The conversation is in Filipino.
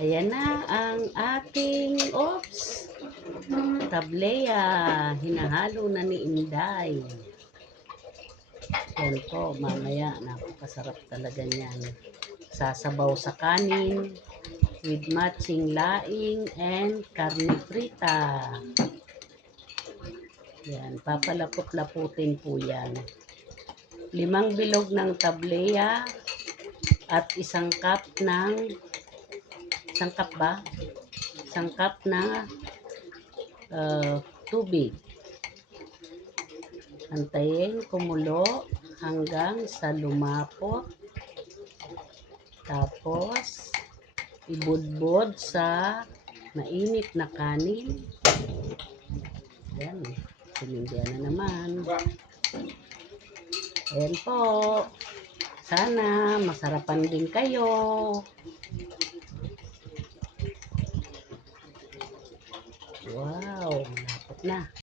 Ayan na ang ating, oops, tablea. Hinahalo na ni Inday. Yan po, mamaya, napakasarap talaga niyan. Sasabaw sa kanin with matching laing and karne frita. Yan, papalapot-laputin po yan. Limang bilog ng tablea at isang cup ng isang cup ba? Isang cup na uh, tubig. Antayin kumulo hanggang sa lumapot. Tapos, ibudbod sa mainit na kanin. Yan. Sinindihan na naman. Ayan po. Sana masarapan din kayo. Wow, malapot na.